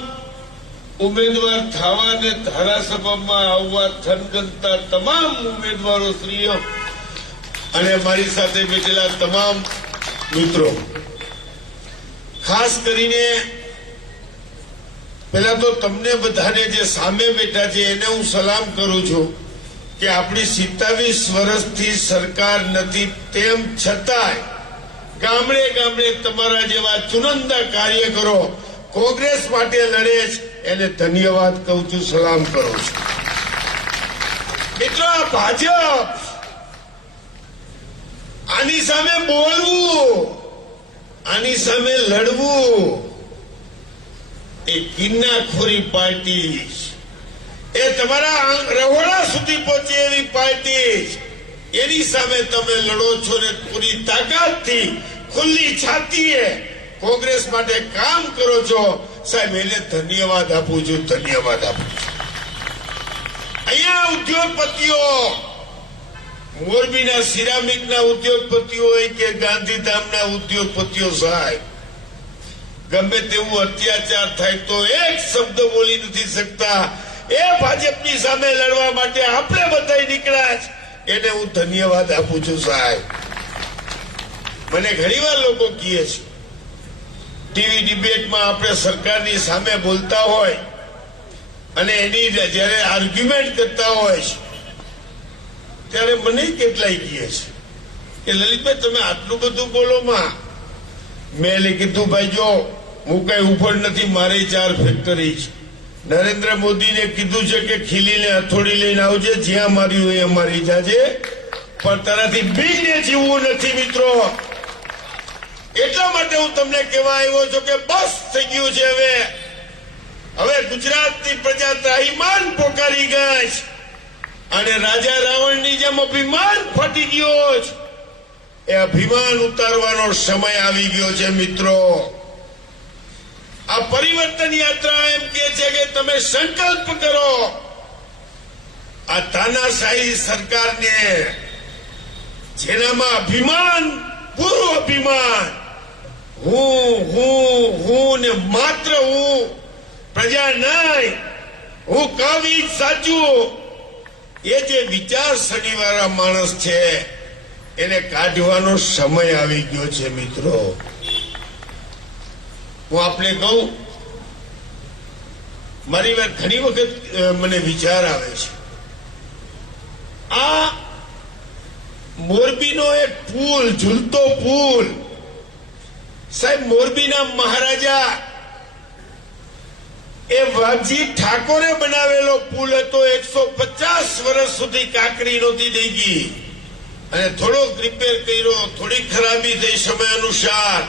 ઉમેદવાર થવા અને ધારાસભામાં આવવા થનગનતા તમામ ઉમેદવારો શ્રીઓ અને મારી સાથે બેઠેલા તમામ મિત્રો, ખાસ કરીને પહેલા તો તમને બધાને જે સામે બેઠા છે એને હું સલામ કરું છું કે આપણી 27 વર્ષથી સરકાર નથી, તેમ છતાંય ગામડે ગામડે તમારા જેવા ચુનંદા કાર્યકરો કોંગ્રેસ માટે લડે છે, એને ધન્યવાદ કહું છું, સલામ કરું છું. મિત્રો, આ ભાજપ, આની સામે બોલવું, આની સામે લડવું એ કિન્નાખોરી પાર્ટી, એ તમારા રહોડા સુધી પહોંચે એવી પાર્ટી, એની સામે તમે લડો છો ને પૂરી તાકાતથી ખુલ્લી છાતીએ કોંગ્રેસ માટે કામ કરો છો. સાહેબ, એને ધન્યવાદ આપું છું, ધન્યવાદ આપું છું. અહીંયા ઉદ્યોગપતિઓ, મોરબીના સિરામિકના ઉદ્યોગપતિઓ હોય કે ગાંધીધામના ઉદ્યોગપતિઓ, સાહેબ ગમે તેવું અત્યાચાર થાય તો એક શબ્દ બોલી નથી શકતા. એ ભાજપની સામે લડવા માટે આપણે બધા નીકળ્યા છે, એને હું ધન્યવાદ આપું છું. સાહેબ, મને ઘણીવાર લોકો કહે છે ટીવી ડિબેટમાં આપણે સરકારની સામે બોલતા હોય અને એની જયારે આર્ગ્યુમેન્ટ કરતા હોય ત્યારે મને કેટલાય કહે છે કે લલિતભાઈ તમે આટલું બધું બોલો માં. મેં કીધું ભાઈ જો હું કઈ ઉપર નથી, મારે 4 ફેક્ટરી છે. નરેન્દ્ર મોદીને કીધું છે કે ખીલીને હથોડી લઈને આવજે, જ્યાં માર્યું હોય અમારી જાજે, પણ તારાથી બીજને જીવવું નથી. મિત્રો, એટલા માટે હું તમને કહેવા આવ્યો છું કે બસ થઈ ગયું છે. હવે ગુજરાતની પ્રજા ત્રાહિમામ પોકારી ગઈ અને રાજા રાવણની જેમ અભિમાન ફાટી ગયો છે. એ અભિમાન ઉતારવાનો સમય આવી ગયો છે. મિત્રો, આ પરિવર્તન યાત્રા એમ કે છે કે તમે સંકલ્પ કરો આ તાનાશાહી સરકારને, જેનામાં અભિમાન, પૂરું અભિમાન, હું ને માત્ર હું, પ્રજા નહીં, હું કવિ સાચું, એ જે વિચારસરણી વાળા માણસ છે એને કાઢવાનો સમય આવી ગયો છે. મિત્રો, હું આપને કહું, મારી વાત ઘણી વખત મને વિચાર આવે છે, આ મોરબીનો એક પુલ, ઝૂલતો પુલ, સાહેબ મોરબીના મહારાજા એ વાઘજી ઠાકોરે બનાવેલો પુલ હતો. 150 વર્ષ સુધી કાંકરી નહોતી થઈ ગઈ અને થોડોક રિપેર કર્યો, થોડી ખરાબી થઈ સમય અનુસાર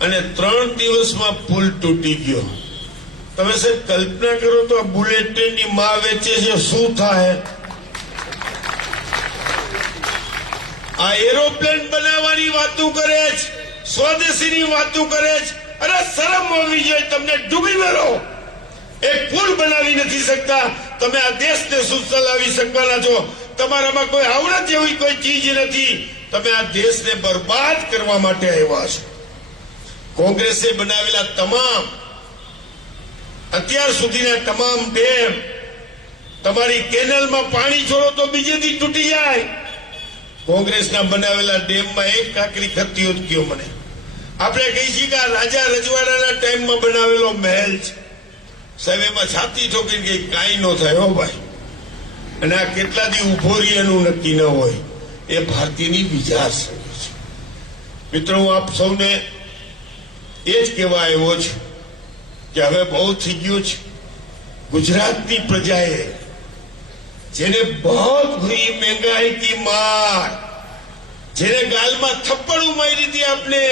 અને 3 દિવસમાં પુલ તૂટી ગયો. તમે સાહેબ કલ્પના કરો તો આ બુલેટ ટ્રેનની માં વેચે છે, શું થાય? આ એરોપ્લેન બનાવવાની વાતો કરે છે, સ્વદેશીની વાતો કરે છે. અરે શરમ હોવી જોઈએ તમને, ડૂબી મેળો. એક પુલ બનાવી નથી શકતા, તમે આ દેશને શું ચલાવી શકવાના છો? તમારામાં કોઈ આવડત જેવી કોઈ ચીજ નથી. તમે આ દેશને બરબાદ કરવા માટે આવ્યા છો. કોંગ્રેસે બનાવેલા તમામ, અત્યાર સુધીના તમામ ડેમ, તમારી કેનલમાં પાણી છોડો તો બીજે દી તૂટી જાય. કોંગ્રેસના બનાવેલા ડેમમાં એક કાંકરી ખરતી હોત કયો મને. આપણે કહી છીએ કે આ રાજા રજવાડાના ટાઈમમાં બનાવેલો મહેલ છે. સાહેબ એમાં છાતી ઠોકીને કે કાંઈ ન થાય હો ભાઈ, અને આ કેટલા દી ઉભો રહી એનું નક્કી ન હોય. એ ભારતીયની વિચારસરણી છે. મિત્રો, હું આપ સૌને એ જ કહેવા આવ્યો છું કે હવે બહુ થઈ ગયું છે. ગુજરાતની પ્રજાએ જેને बहुत हुई महंगाई की मार, જેને ગાલમાં થપ્પડું મારી હતી, આપને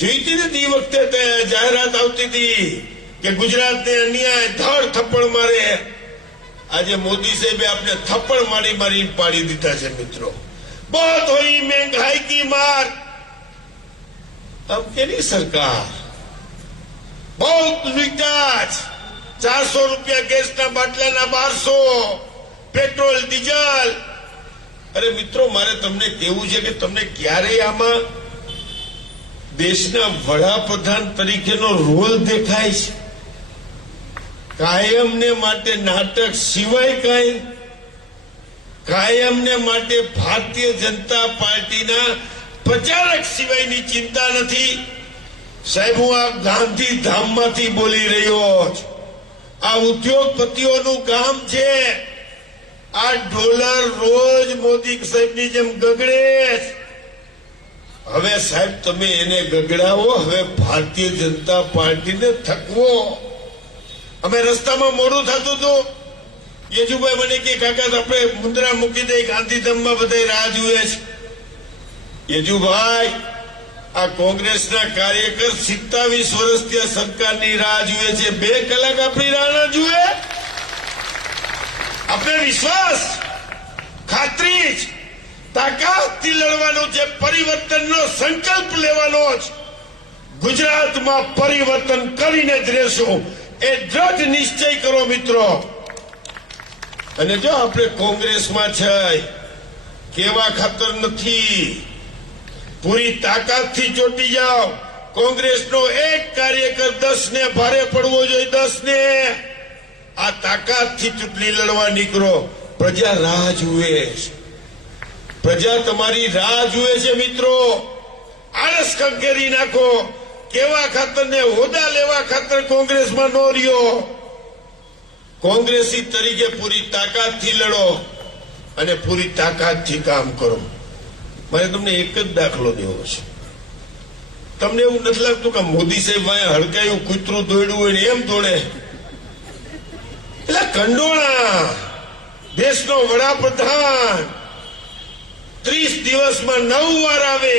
જોઈતી નથી. એ વખતે જાહેરાત આવતી હતી કે ગુજરાતને અન્યાય ધડ થપ્પડ મારે. આજે મોદી સાહેબે આપને થપ્પડ મારી મારી પાડી દીધા છે. મિત્રો, बहुत हुई महंगाई की मार. अब કેની સરકાર बहुत વિકાસ. 400 રૂપિયા ગેસના બાટલાના 1200, પેટ્રોલ ડીઝલ. અરે મિત્રો, મારે તમને કહેવું છે કે તમને ક્યારેય આમાં દેશના વડાપ્રધાન તરીકેનો રોલ દેખાય છે? કાયમને માટે નાટક સિવાય કાંઈ? કાયમને માટે ભારતીય જનતા પાર્ટીના પ્રચારક સિવાયની ચિંતા નથી? સાહેબ, હું આ ગાંધીધામમાંથી બોલી રહ્યો છું. આ ઉદ્યોગપતિઓનું ગામ છે. આ ડોલર રોજ મોદી સાહેબની જેમ ગગડે. હવે સાહેબ તમે એને ગગડાવો, હવે ભારતીય જનતા પાર્ટીને થકવો. અમે રસ્તામાં મોડું થતું હતું, યેજુભાઈ મને કે કાકા આપણે મુદ્રા મૂકી દઈ, ગાંધીધામમાં બધા રાહ જુએ છે. યેજુભાઈ, આ કોંગ્રેસના કાર્યકર 27 વર્ષથી આ સરકારની રાહ જુએ છે. 2 કલાક આપણી રાહ ના જુએ? આપણે વિશ્વાસ, ખાતરી જ, તાકાતથી લડવાનો છે. પરિવર્તનનો સંકલ્પ લેવાનો જ. ગુજરાતમાં પરિવર્તન કરીને જ રહેશું, એ દ્રઢ નિશ્ચય કરો મિત્રો. અને જો આપણે કોંગ્રેસમાં છે, કેવા ખાતર નથી, પૂરી તાકાતથી ચોટી જાઓ. કોંગ્રેસનો એક કાર્યકર 10 ને ભારે પડવો જોઈએ, 10 ને. આ તાકાતથી ચૂંટણી લડવા નીકળો. પ્રજા રાહ જુએ છે. પ્રજા તમારી રાહ જુએ છે મિત્રો. આળસ કંકેરી નાખો. કેવા ખાતર ને હોદ્દા લેવા ખાતર કોંગ્રેસમાં નો રહ્યો. કોંગ્રેસી તરીકે પૂરી તાકાતથી લડો અને પૂરી તાકાતથી કામ કરો. મારે તમને એક જ દાખલો દેવો છે. તમને એવું નથી લાગતું કે મોદી સાહેબ અહીંયા હડકાયું કૂતરું દોડ્યું હોય ને એમ દોડે? એટલે કંડોળા દેશનો વડાપ્રધાન 30 દિવસમાં 9 વાર આવે,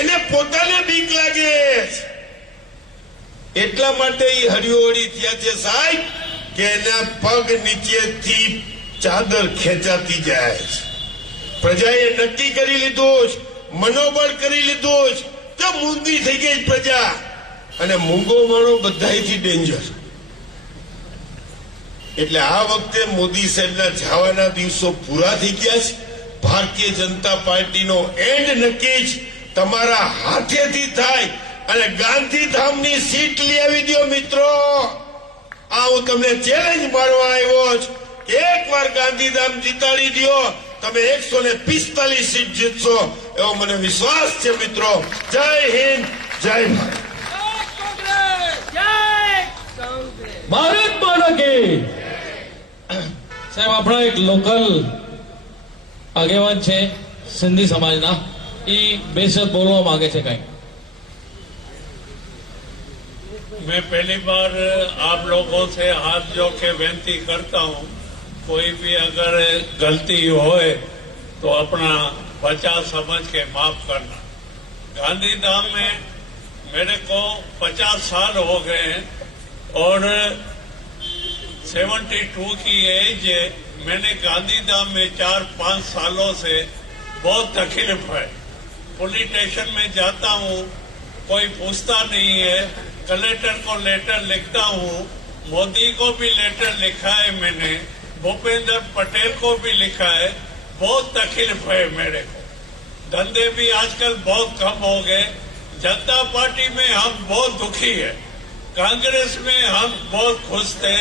એને પોતાને બીક લાગે. એટલા માટે એ હરિયોળી થયા છે સાહેબ કે એના પગ નીચેથી ચાદર ખેંચાતી જાય છે. પ્રજાએ નક્કી કરી લીધું છે, મનોબળ કરી લીધું છે. જો મૂંગી થઈ ગઈ પ્રજા, અને મૂંગો માણો બધાયથી ડેન્જર. એટલે આ વખતે મોદી સાહેબના જવાના દિવસો પૂરા થઈ ગયા છે. ભારતીય જનતા પાર્ટીનો એન્ડ નક્કી જ તમારા હાથેથી થાય અને ગાંધીધામની સીટ લઈ આવી દો મિત્રો. આ હું તમને ચેલેન્જ મારવા આવ્યો છું. એકવાર ગાંધીધામ જીતાડી દો, તમે 145 સીટ જીતશો એવો મને વિશ્વાસ છે મિત્રો. જય હિન્દ, જય ભારત. ભારત માતા કી. સાહેબ, આપણા એક લોકલ આગેવાન છે સિંધી સમાજના, એ બે શબ્દ બોલવા માંગે છે કઈ. मैं पहली बार आप लोगों से हाथ जोड़ के विनती करता हूं, कोई भी अगर गलती होए तो अपना बचा समझ के माफ करना. गांधीधाम में मेरे को 50 साल हो गए हैं और 72 की एज है. मैंने गांधीधाम में 4-5 सालों से बहुत तकलीफ है. पुलिस स्टेशन में जाता हूँ, कोई पूछता नहीं है. कलेक्टर को लेटर लिखता हूँ, मोदी को भी लेटर लिखा है मैंने, भूपेंद्र पटेल को भी लिखा है. बहुत तकलीफ है मेरे को. धंधे भी आजकल बहुत कम हो गए. जनता पार्टी में हम बहुत दुखी है. कांग्रेस में हम बहुत खुश थे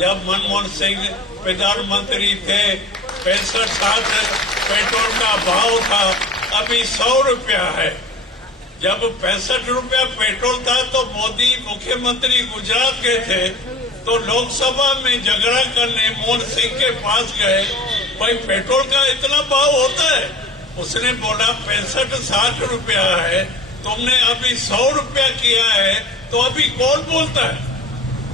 जब मनमोहन सिंह प्रधानमंत्री थे. 65-60 पेट्रोल का भाव था, अभी 100 रुपया है. जब 65 रुपया पेट्रोल था तो मोदी मुख्यमंत्री गुजरात के थे, तो लोकसभा में झगड़ा करने मोहन सिंह के पास गए, भाई पेट्रोल का इतना भाव होता है? उसने बोला 65-60 रुपया है, तुमने अभी 100 रुपया किया है, तो अभी कौन बोलता है?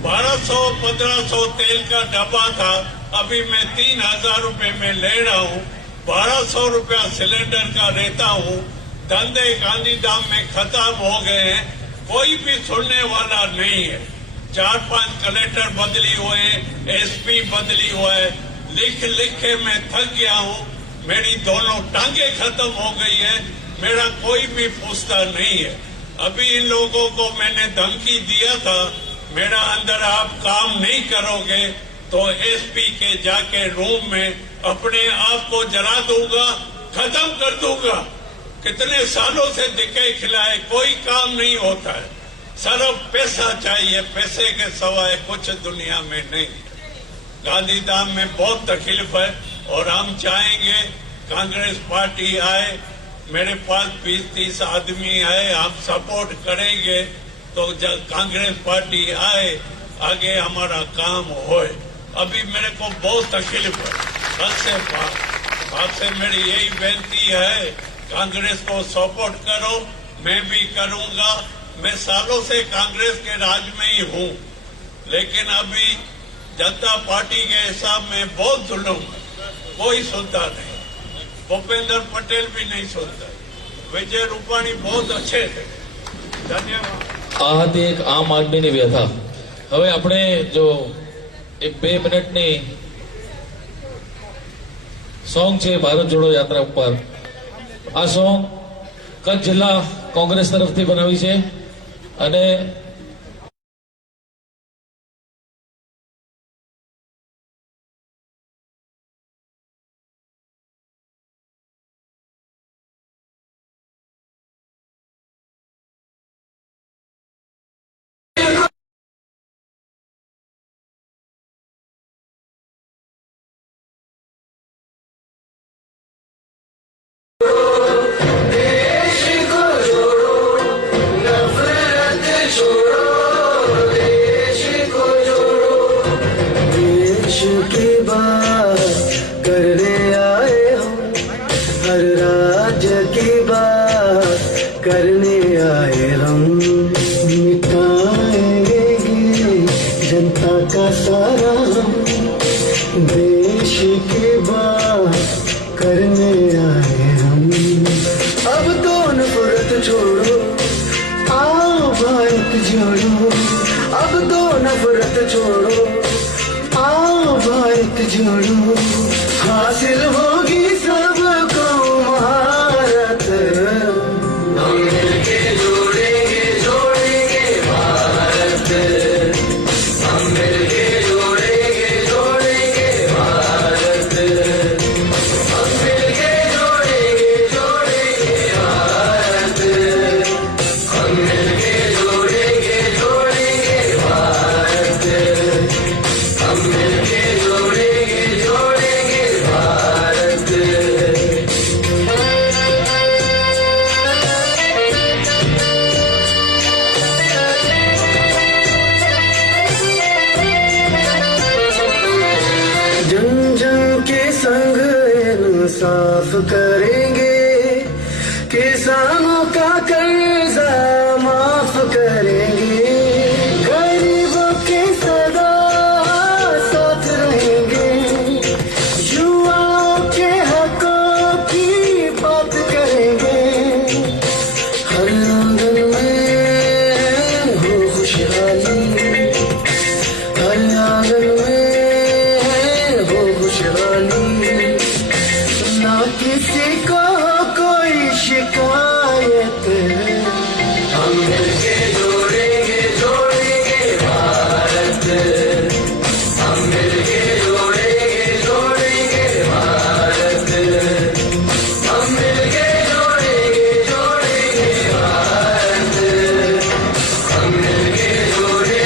1200-1500 तेल का डब्बा था, अभी मैं 3000 रुपए में ले रहा हूँ, 1200 रुपया सिलेंडर का लेता हूँ। धंधे गांधीधाम में खत्म हो गए हैं, कोई भी सुनने वाला नहीं है। 4-5 कलेक्टर बदली हुए, एसपी बदली हुए, लिख लिख के मैं थक गया हूँ, मेरी दोनों टांगे खत्म हो गई है, मेरा कोई भी पूछता नहीं है। अभी इन लोगों को मैंने धमकी दिया था, मेरा अंदर आप काम नहीं करोगे तो एसपी के जाके रूम में अपने आप को जला दूंगा, खत्म कर दूंगा। कितने सालों से दिखे खिलाए, कोई काम नहीं होता है, सिर्फ पैसा चाहिए, पैसे के सिवाय कुछ दुनिया में नहीं। गांधीधाम में बहुत तकलीफ है और हम चाहेंगे कांग्रेस पार्टी आए, मेरे पास 20-30 आदमी है, हम सपोर्ट करेंगे तो जब कांग्रेस पार्टी आए आगे हमारा काम होए। अभी मेरे को बहुत तकलीफ है, हद से आपसे मेरी यही बेनती है, कांग्रेस को सपोर्ट करो, मैं भी करूंगा। मैं सालों से कांग्रेस के राज में ही हूँ, लेकिन अभी जनता पार्टी के हिसाब में बहुत जुल्म है, कोई सुनता नहीं। भूपेंद्र पटेल भी नहीं सुनता, विजय रूपाणी बहुत अच्छे थे। धन्यवाद। આ હતી એક આમ આદમીની વ્યથા। હવે આપણે જો એક 2 મિનિટની સોંગ છે ભારત જોડો યાત્રા ઉપર, આ સોંગ કચ્છ જિલ્લા કોંગ્રેસ તરફથી બનાવી છે અને की बात करने आए हम, हर राज्य की बात करने आए हम। मिटाएंगे जनता का सारा हम, देश की बात करने आए हम। अब तो नफरत छोड़ो, आओ भारत जोड़ो। अब तो नफरत छोड़ो, आओ भारत जोड़ो। हासिल होगी सबको महारत, हम मिलके जोड़ेंगे जोड़ेंगे भारत, हम मिलके जोड़ेंगे जोड़ेंगे भारत, हम मिलके जोड़ेंगे जोड़ेंगे भारत, हम मिलके जोड़ेंगे जोड़ेंगे भारत, हम मिलके जोड़ेंगे जोड़ेंगे भारत। जन जन के संग इंसाफ करेंगे, किसानों का कर्जा माफ करेंगे, गरीबों के सदा साथ रहेंगे, युवाओं के हकों की बात करेंगे। हर आंगन में हो खुशहाली, हर आंगन में हो खुशहाली, ना किसी को कोई शिकायत। हम मिलके जोड़ेंगे जोड़ेंगे भारत, हम मिलके जोड़ेंगे जोड़ेंगे भारत, हम मिलके जोड़ेंगे जोड़ेंगे भारत, हम मिलके जोड़ेंगे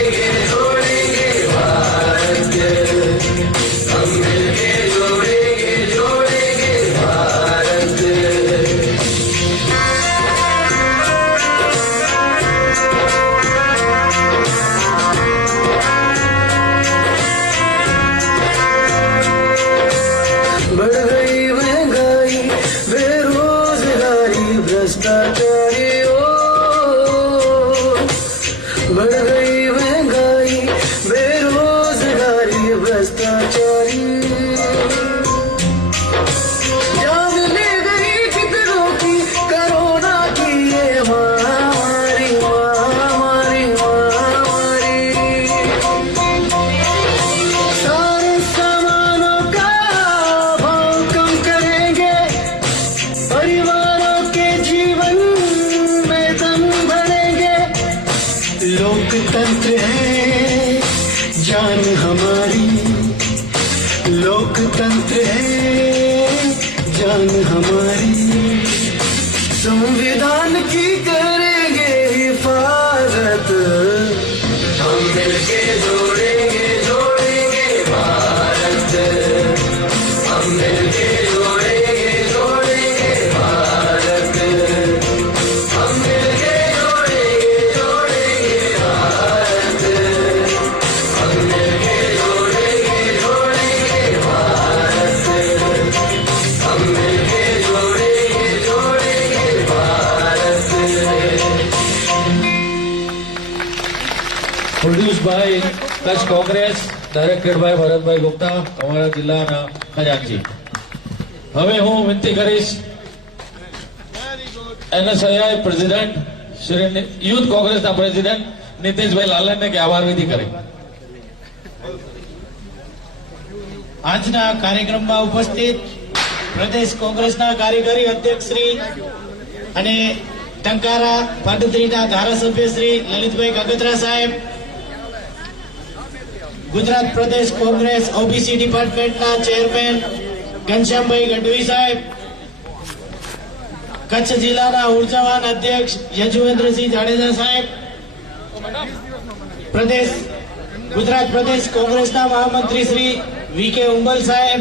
लोकतंत्र है जान हमारी, लोकतंत्र है जान हमारी, संविधान की करेंगे हिफाजत, हम मिलके जोड़ेंगे जोड़ेंगे भारत, हम मिलके जोड़ेंगे जोड़ेंगे भारत, हम मिलके जोड़ेंगे जोड़ेंगे भारत, हम मिलके जोड़ेंगे जोड़ेंगे भारत, हम मिलके जोड़ेंगे जोड़ेंगे Bharat. Produce by Kutch Congress, directed by Bharatbhai Gupta, અમારા જિલ્લાના ખજાનચી. હવે હું વિનંતી કરીશ NSII પ્રેસિડેન્ટ શ્રી યુથ કોંગ્રેસના પ્રેસિડેન્ટ નીતિશભાઈ લાલનને કે આભાર વિધિ કરે. આજના કાર્યક્રમમાં ઉપસ્થિત પ્રદેશ કોંગ્રેસના કાર્યકારી અધ્યક્ષ શ્રી અને ટંકારા પાટોદરીના ધારાસભ્ય શ્રી લલિતભાઈ કાગતરા સાહેબ, ગુજરાત પ્રદેશ કોંગ્રેસ ઓબીસી ડિપાર્ટમેન્ટના ચેરમેન ઘનશ્યામભાઈ ગઢવી સાહેબ, કચ્છ જિલ્લાના ઉર્જાવાન અધ્યક્ષ યજુવેન્દ્રસિંહ જાડેજા સાહેબ, ગુજરાત પ્રદેશ કોંગ્રેસના મહામંત્રી શ્રી વી.કે. ઉંબલ સાહેબ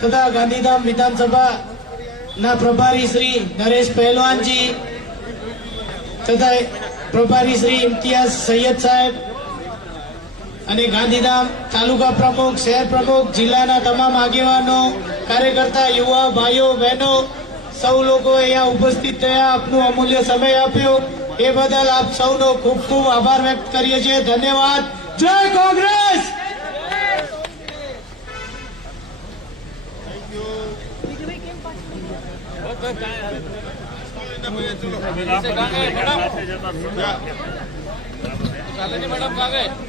તથા ગાંધીધામ વિધાનસભાના પ્રભારી શ્રી નરેશ પહેલવાનજી તથા પ્રભારી શ્રી ઇમ્તિયાઝ સૈયદ સાહેબ અને ગાંધીધામ તાલુકા પ્રમુખ, શહેર પ્રમુખ, જિલ્લાના તમામ આગેવાનો, કાર્યકર્તા, યુવા ભાઈઓ બહેનો સૌ લોકો અહીંયા ઉપસ્થિત થયા, આપનો અમૂલ્ય સમય આપ્યો એ બદલ આપ સૌનો ખૂબ ખૂબ આભાર વ્યક્ત કરીએ છીએ. ધન્યવાદ. જય કોંગ્રેસ. મેડમ